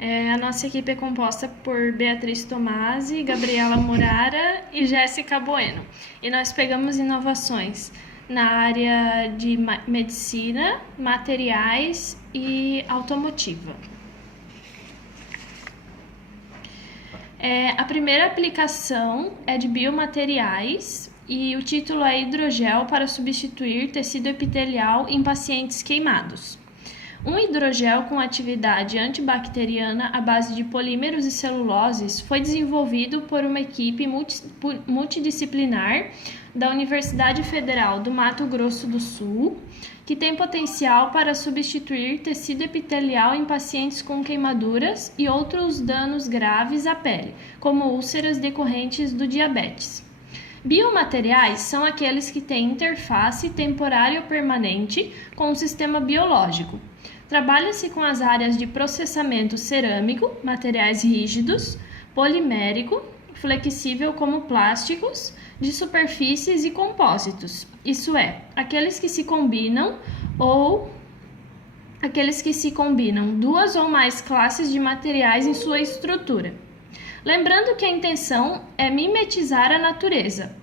A nossa equipe é composta por Beatriz Tomasi, Gabriela Murara e Jéssica Bueno. E nós pegamos inovações na área de medicina, materiais e automotiva. A primeira aplicação é de biomateriais e o título é hidrogel para substituir tecido epitelial em pacientes queimados. Um hidrogel com atividade antibacteriana à base de polímeros e celuloses foi desenvolvido por uma equipe multidisciplinar da Universidade Federal do Mato Grosso do Sul, que tem potencial para substituir tecido epitelial em pacientes com queimaduras e outros danos graves à pele, como úlceras decorrentes do diabetes. Biomateriais são aqueles que têm interface temporária ou permanente com o sistema biológico. Trabalha-se com as áreas de processamento cerâmico, materiais rígidos, polimérico, flexível como plásticos, de superfícies e compósitos, isso é, aqueles que se combinam duas ou mais classes de materiais em sua estrutura. Lembrando que a intenção é mimetizar a natureza,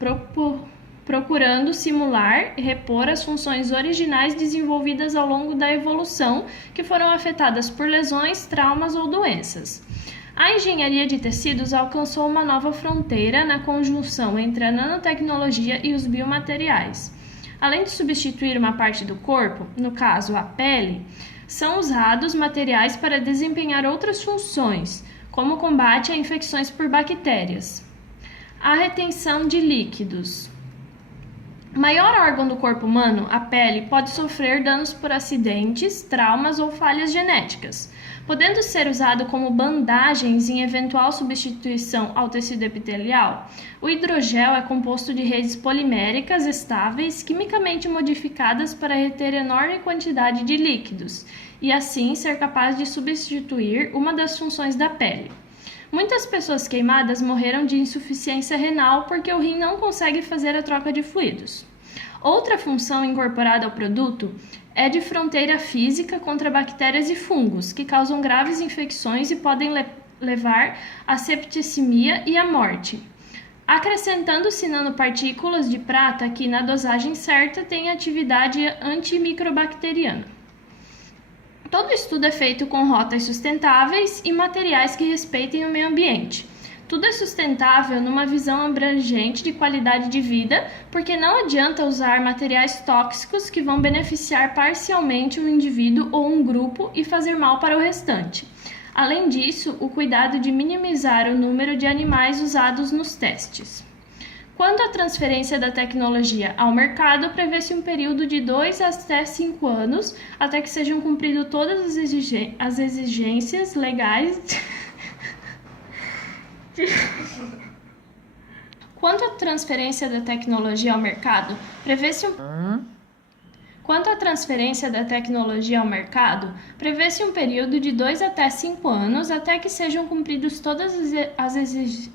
procurando simular e repor as funções originais desenvolvidas ao longo da evolução que foram afetadas por lesões, traumas ou doenças. A engenharia de tecidos alcançou uma nova fronteira na conjunção entre a nanotecnologia e os biomateriais. Além de substituir uma parte do corpo, no caso a pele, são usados materiais para desempenhar outras funções, como o combate a infecções por bactérias. A retenção de líquidos. O maior órgão do corpo humano, a pele, pode sofrer danos por acidentes, traumas ou falhas genéticas, podendo ser usado como bandagens em eventual substituição ao tecido epitelial. O hidrogel é composto de redes poliméricas estáveis, quimicamente modificadas para reter enorme quantidade de líquidos, e assim ser capaz de substituir uma das funções da pele. Muitas pessoas queimadas morreram de insuficiência renal porque o rim não consegue fazer a troca de fluidos. Outra função incorporada ao produto é de fronteira física contra bactérias e fungos, que causam graves infecções e podem levar à septicemia e à morte. Acrescentando-se nanopartículas de prata que, na dosagem certa, têm atividade antimicrobacteriana. Todo estudo é feito com rotas sustentáveis e materiais que respeitem o meio ambiente. Tudo é sustentável numa visão abrangente de qualidade de vida, porque não adianta usar materiais tóxicos que vão beneficiar parcialmente um indivíduo ou um grupo e fazer mal para o restante. Além disso, o cuidado de minimizar o número de animais usados nos testes. Quanto à transferência da tecnologia ao mercado, prevê-se um período de 2 até 5 anos, até que sejam cumpridas todas as exigências legais. Quanto à transferência da tecnologia ao mercado, prevê-se um período de 2 até 5 anos, até que sejam cumpridas todas as exigências.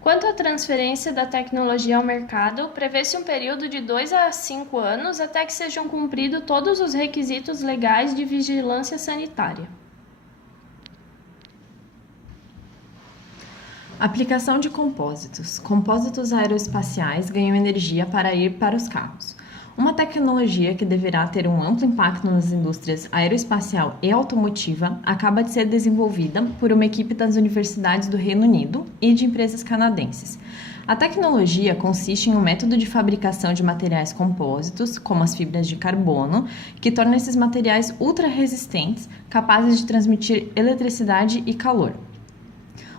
Quanto à transferência da tecnologia ao mercado, prevê-se um período de 2 a 5 anos até que sejam cumpridos todos os requisitos legais de vigilância sanitária. Aplicação de compósitos. Compósitos aeroespaciais ganham energia para ir para os carros. Uma tecnologia que deverá ter um amplo impacto nas indústrias aeroespacial e automotiva acaba de ser desenvolvida por uma equipe das universidades do Reino Unido e de empresas canadenses. A tecnologia consiste em um método de fabricação de materiais compósitos, como as fibras de carbono, que torna esses materiais ultra-resistentes, capazes de transmitir eletricidade e calor.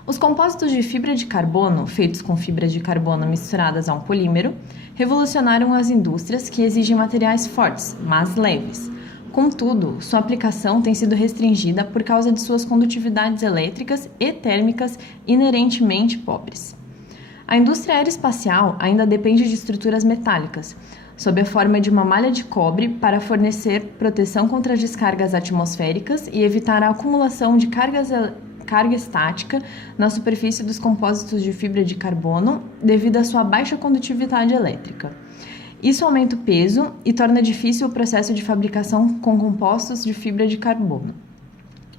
Os compósitos de fibra de carbono, feitos com fibras de carbono misturadas a um polímero, revolucionaram as indústrias que exigem materiais fortes, mas leves. Contudo, sua aplicação tem sido restringida por causa de suas condutividades elétricas e térmicas inerentemente pobres. A indústria aeroespacial ainda depende de estruturas metálicas, sob a forma de uma malha de cobre para fornecer proteção contra descargas atmosféricas e evitar a acumulação de carga estática na superfície dos compósitos de fibra de carbono devido à sua baixa condutividade elétrica. Isso aumenta o peso e torna difícil o processo de fabricação com compostos de fibra de carbono.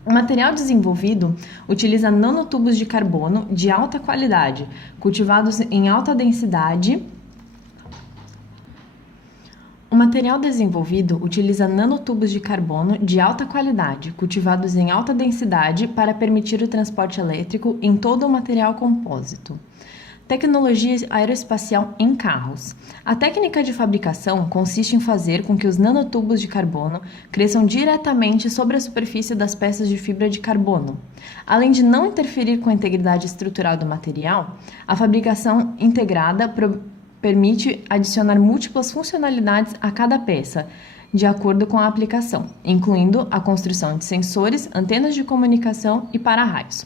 O material desenvolvido utiliza nanotubos de carbono de alta qualidade, cultivados em alta densidade. O material desenvolvido utiliza nanotubos de carbono de alta qualidade, cultivados em alta densidade para permitir o transporte elétrico em todo o material compósito. Tecnologia aeroespacial em carros. A técnica de fabricação consiste em fazer com que os nanotubos de carbono cresçam diretamente sobre a superfície das peças de fibra de carbono. Além de não interferir com a integridade estrutural do material, a fabricação integrada permite adicionar múltiplas funcionalidades a cada peça, de acordo com a aplicação, incluindo a construção de sensores, antenas de comunicação e para-raios.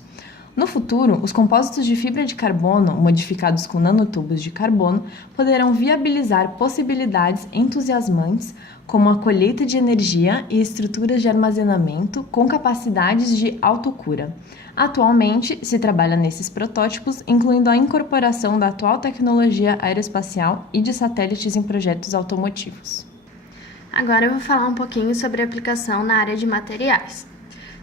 No futuro, os compósitos de fibra de carbono, modificados com nanotubos de carbono, poderão viabilizar possibilidades entusiasmantes como a colheita de energia e estruturas de armazenamento com capacidades de autocura. Atualmente, se trabalha nesses protótipos, incluindo a incorporação da atual tecnologia aeroespacial e de satélites em projetos automotivos. Agora eu vou falar um pouquinho sobre a aplicação na área de materiais.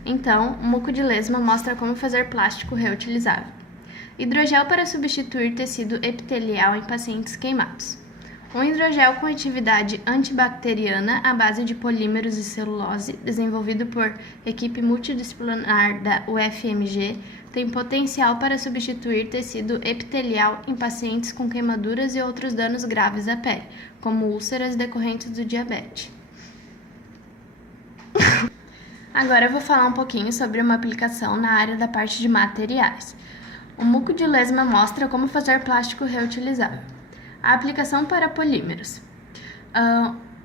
Então, o muco de lesma mostra como fazer plástico reutilizável. Hidrogel para substituir tecido epitelial em pacientes queimados. Um hidrogel com atividade antibacteriana à base de polímeros e celulose, desenvolvido por equipe multidisciplinar da UFMG, tem potencial para substituir tecido epitelial em pacientes com queimaduras e outros danos graves à pele, como úlceras decorrentes do diabetes. Agora eu vou falar um pouquinho sobre uma aplicação na área da parte de materiais. O muco de lesma mostra como fazer plástico reutilizável. A aplicação para polímeros.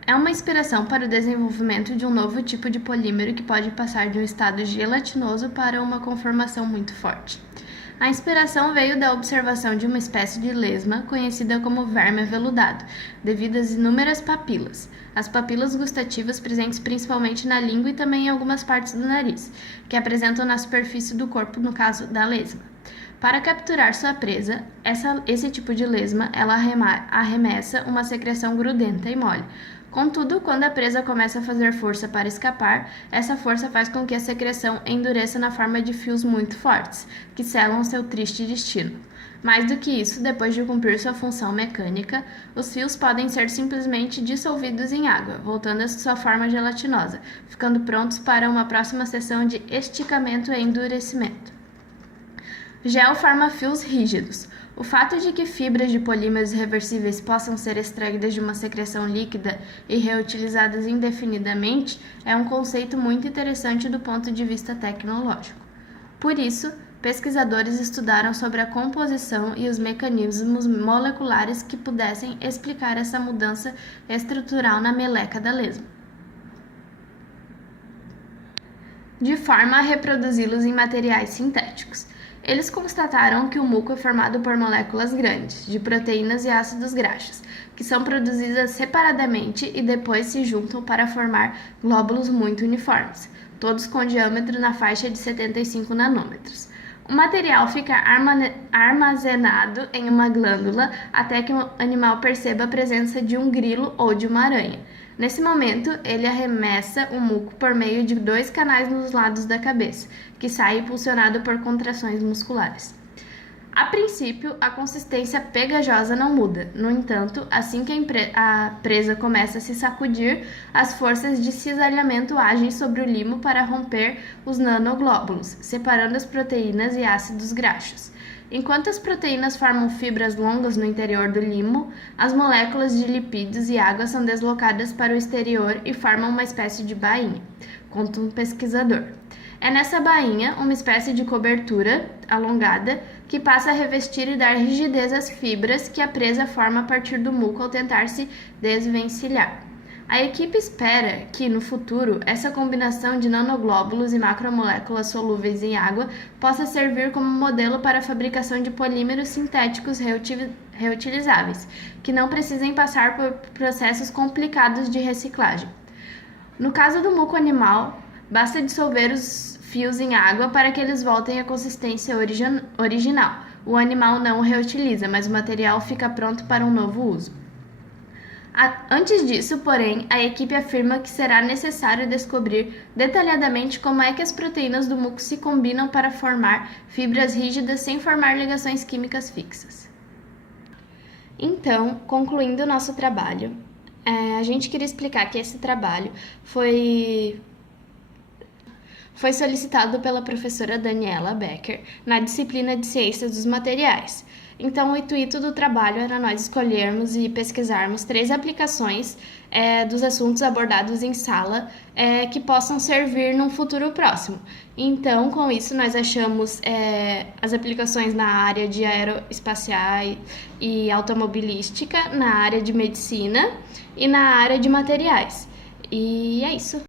É uma inspiração para o desenvolvimento de um novo tipo de polímero que pode passar de um estado gelatinoso para uma conformação muito forte. A inspiração veio da observação de uma espécie de lesma conhecida como verme aveludado, devido às inúmeras papilas. As papilas gustativas presentes principalmente na língua e também em algumas partes do nariz, que apresentam na superfície do corpo, no caso da lesma. Para capturar sua presa, esse tipo de lesma ela arremessa uma secreção grudenta e mole. Contudo, quando a presa começa a fazer força para escapar, essa força faz com que a secreção endureça na forma de fios muito fortes, que selam seu triste destino. Mais do que isso, depois de cumprir sua função mecânica, os fios podem ser simplesmente dissolvidos em água, voltando à sua forma gelatinosa, ficando prontos para uma próxima sessão de esticamento e endurecimento. Gel forma fios rígidos. O fato de que fibras de polímeros reversíveis possam ser extraídas de uma secreção líquida e reutilizadas indefinidamente é um conceito muito interessante do ponto de vista tecnológico. Por isso, pesquisadores estudaram sobre a composição e os mecanismos moleculares que pudessem explicar essa mudança estrutural na meleca da lesma, de forma a reproduzi-los em materiais sintéticos. Eles constataram que o muco é formado por moléculas grandes, de proteínas e ácidos graxos, que são produzidas separadamente e depois se juntam para formar glóbulos muito uniformes, todos com diâmetro na faixa de 75 nanômetros. O material fica armazenado em uma glândula até que o animal perceba a presença de um grilo ou de uma aranha. Nesse momento, ele arremessa o muco por meio de 2 canais nos lados da cabeça, que sai impulsionado por contrações musculares. A princípio, a consistência pegajosa não muda. No entanto, assim que a presa começa a se sacudir, as forças de cisalhamento agem sobre o limo para romper os nanoglóbulos, separando as proteínas e ácidos graxos. Enquanto as proteínas formam fibras longas no interior do limo, as moléculas de lipídios e água são deslocadas para o exterior e formam uma espécie de bainha, conta um pesquisador. É nessa bainha, uma espécie de cobertura alongada, que passa a revestir e dar rigidez às fibras que a presa forma a partir do muco ao tentar se desvencilhar. A equipe espera que, no futuro, essa combinação de nanoglóbulos e macromoléculas solúveis em água possa servir como modelo para a fabricação de polímeros sintéticos reutilizáveis, que não precisem passar por processos complicados de reciclagem. No caso do muco animal, basta dissolver os fios em água para que eles voltem à consistência original. O animal não o reutiliza, mas o material fica pronto para um novo uso. Antes disso, porém, a equipe afirma que será necessário descobrir detalhadamente como é que as proteínas do muco se combinam para formar fibras rígidas sem formar ligações químicas fixas. Então, concluindo o nosso trabalho, a gente queria explicar que esse trabalho foi solicitado pela professora Daniela Becker na disciplina de Ciências dos Materiais. Então, o intuito do trabalho era nós escolhermos e pesquisarmos 3 aplicações dos assuntos abordados em sala que possam servir num futuro próximo. Então, com isso, nós achamos as aplicações na área de aeroespacial e automobilística, na área de medicina e na área de materiais. E é isso.